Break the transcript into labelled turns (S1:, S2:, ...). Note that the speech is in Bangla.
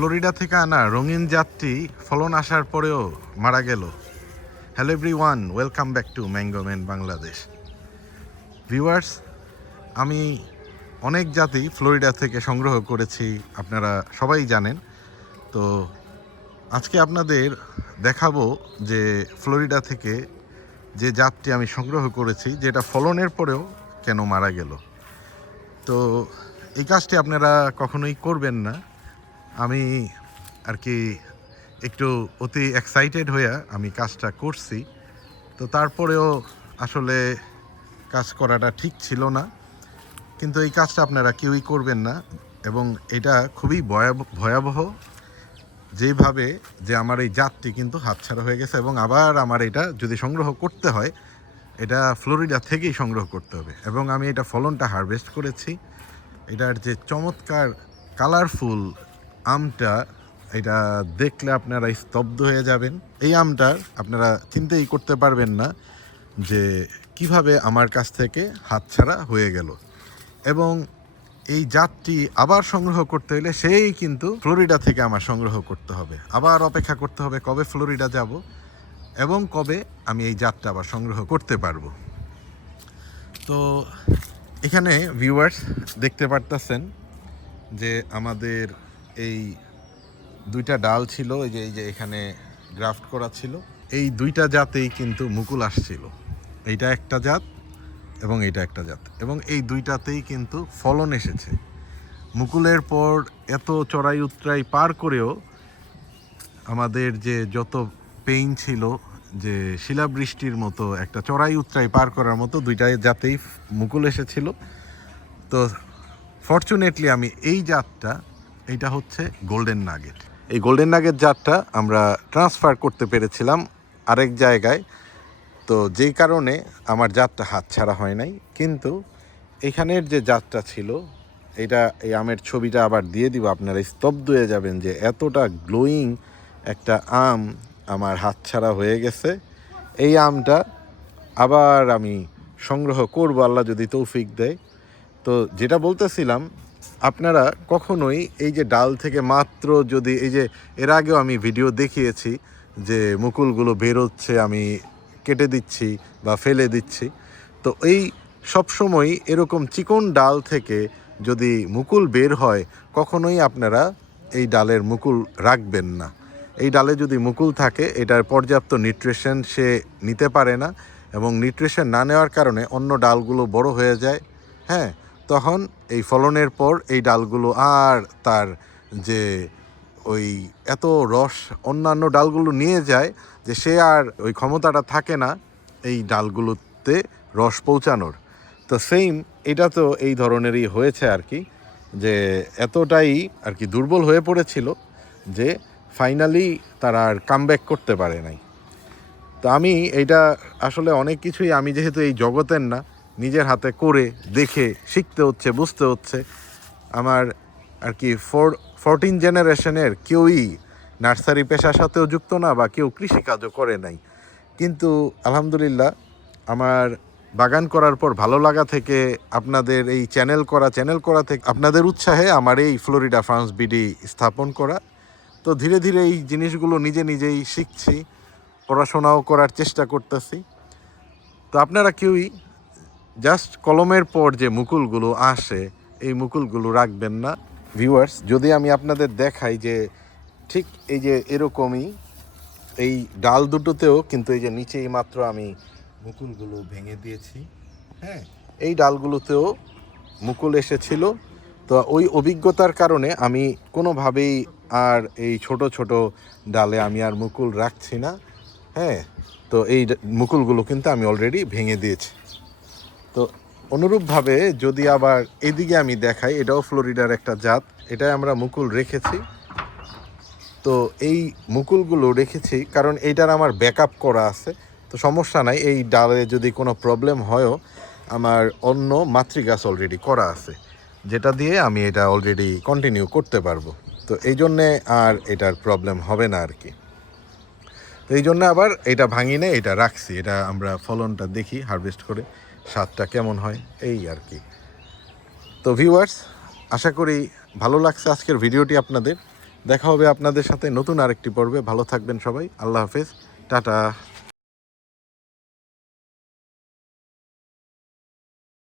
S1: ফ্লোরিডা থেকে আনা রঙিন জাতটি ফলন আসার পরেও মারা গেল। Hello everyone welcome back to mango man Bangladesh viewers আমি অনেক জাতি ফ্লোরিডা থেকে সংগ্রহ করেছি, আপনারা সবাই জানেন। তো আজকে আপনাদের দেখাবো যে ফ্লোরিডা থেকে যে জাতটি আমি সংগ্রহ করেছি, যেটা ফলনের পরেও কেন মারা গেল। তো এই কাজটি আপনারা কখনোই করবেন না। আমি আর কি একটু অতি এক্সাইটেড হয়ে আমি কাজটা করছি। তো তারপরেও আসলে কাজ করাটা ঠিক ছিল না। কিন্তু এই কাজটা আপনারা কেউই করবেন না এবং এটা খুবই ভয়াবহ ভয়াবহ যেভাবে যে আমার এই জাতটি কিন্তু হাতছাড়া হয়ে গেছে এবং আবার আমার এটা যদি সংগ্রহ করতে হয়, এটা ফ্লোরিডা থেকেই সংগ্রহ করতে হবে এবং আমি এটা ফলনটা হারভেস্ট করেছি। এটার যে চমৎকার কালারফুল আমটা এটা দেখলে আপনারা স্তব্ধ হয়ে যাবেন। এই আমটার আপনারা চিন্তাই করতে পারবেন না যে কীভাবে আমার কাছ থেকে হাতছাড়া হয়ে গেল। এবং এই জাতটি আবার সংগ্রহ করতে হলে সেই কিন্তু ফ্লোরিডা থেকে আমার সংগ্রহ করতে হবে। আবার অপেক্ষা করতে হবে কবে ফ্লোরিডা যাব এবং কবে আমি এই জাতটা আবার সংগ্রহ করতে পারব। তো এখানে ভিউয়ার্স দেখতে পারতেছেন যে আমাদের এই দুইটা ডাল ছিল, এই যে এই যে এখানে গ্রাফট করা ছিল। এই দুইটা জাতেই কিন্তু মুকুল আসছিল। এইটা একটা জাত এবং এইটা একটা জাত। এবং এই দুইটাতেই কিন্তু ফলন এসেছে। মুকুলের পর এত চড়াই উতরাই পার করেও আমাদের যে যত পেইন ছিল, যে শিলাবৃষ্টির মতো একটা চড়াই উতরাই পার করার মতো দুইটা জাতেই মুকুল এসেছিল। তো ফর্চুনেটলি আমি এই জাতটা এইটা হচ্ছে গোল্ডেন নাগেট এই গোল্ডেন নাগেট জাতটা আমরা ট্রান্সফার করতে পেরেছিলাম আরেক জায়গায়। তো যেই কারণে আমার জাতটা হাতছাড়া হয় নাই, কিন্তু এখানের যে জাতটা ছিল, এটা এই আমের ছবিটা আবার দিয়ে দিব। আপনারা স্তব্ধ হয়ে যাবেন যে এতটা গ্লোয়িং একটা আম আমার হাতছাড়া হয়ে গেছে। এই আমটা আবার আমি সংগ্রহ করব, আল্লাহ যদি তৌফিক দেয়। তো যেটা বলতেছিলাম আপনারা কখনোই এই যে ডাল থেকে মাত্র যদি এই যে এর আগেও আমি ভিডিও দেখিয়েছি যে মুকুলগুলো বেরোচ্ছে, আমি কেটে দিচ্ছি বা ফেলে দিচ্ছি। তো এই সবসময় এরকম চিকন ডাল থেকে যদি মুকুল বের হয়, কখনোই আপনারা এই ডালের মুকুল রাখবেন না। এই ডালে যদি মুকুল থাকে, এটার পর্যাপ্ত নিউট্রিশন সে নিতে পারে না এবং নিউট্রিশন না নেওয়ার কারণে অন্য ডালগুলো বড় হয়ে যায়। হ্যাঁ তখন এই ফলনের পর এই ডালগুলো আর তার যে ওই এত রস অন্যান্য ডালগুলো নিয়ে যায় যে সে আর ওই ক্ষমতাটা থাকে না এই ডালগুলোতে রস পৌঁছানোর। তো সেম এটা তো এই ধরনেরই হয়েছে আর কি, যে এতটাই আর কি দুর্বল হয়ে পড়েছিল যে ফাইনালি তারা আর কামব্যাক করতে পারে নাই। তো আমি এইটা আসলে অনেক কিছুই, আমি যেহেতু এই জগতের না নিজের হাতে করে দেখে, শিখতে হচ্ছে, বুঝতে হচ্ছে। আমার আর কি ফোর ফোরটিন জেনারেশনের কেউই নার্সারি পেশার সাথেও যুক্ত না বা কেউ কৃষিকাজও করে নাই। কিন্তু আলহামদুলিল্লাহ, আমার বাগান করার পর ভালো লাগা থেকে আপনাদের এই চ্যানেল করা চ্যানেল করা থেকে আপনাদের উৎসাহে আমার এই ফ্লোরিডা ফ্রান্স বিডি স্থাপন করা। তো ধীরে ধীরে এই জিনিসগুলো নিজে নিজেই শিখছি, পড়াশোনাও করার চেষ্টা করতেছি। তো আপনারা কেউই জাস্ট কলমের পর যে মুকুলগুলো আসে, এই মুকুলগুলো রাখবেন না। ভিউয়ার্স যদি আমি আপনাদের দেখাই যে ঠিক এই যে এরকমই, এই ডাল দুটোতেও কিন্তু এই যে নিচেই মাত্র আমি মুকুলগুলো ভেঙে দিয়েছি হ্যাঁ? এই ডালগুলোতেও মুকুল এসেছিল। তো ওই অভিজ্ঞতার কারণে আমি কোনোভাবেই আর এই ছোট ছোট ডালে আমি আর মুকুল রাখছি না হ্যাঁ? তো এই মুকুলগুলো কিন্তু আমি অলরেডি ভেঙে দিয়েছি। তো অনুরূপভাবে যদি আবার এদিকে আমি দেখাই, এটাও ফ্লোরিডার একটা জাত, এটাই আমরা মুকুল রেখেছি। তো এই মুকুলগুলো রেখেছি, কারণ এইটার আমার ব্যাকআপ করা আছে। তো সমস্যা নাই, এই ডালে যদি কোনো প্রবলেম হয়ও, আমার অন্য মাতৃগাছ অলরেডি করা আছে, যেটা দিয়ে আমি এটা অলরেডি কন্টিনিউ করতে পারব। তো এই জন্যে আর এটার প্রবলেম হবে না আর কি। তো এই জন্য আবার এটা ভাঙিনে এটা রাখছি, এটা আমরা ফলনটা দেখি হারভেস্ট করে। স্বাদটা কেমন হয়, এই আর কি। তো ভিউয়ার্স আশা করি ভালো লাগছে আজকের ভিডিওটি আপনাদের। দেখা হবে আপনাদের সাথে নতুন আরেকটি পর্বে। ভালো থাকবেন সবাই। আল্লাহ হাফেজ। টাটা।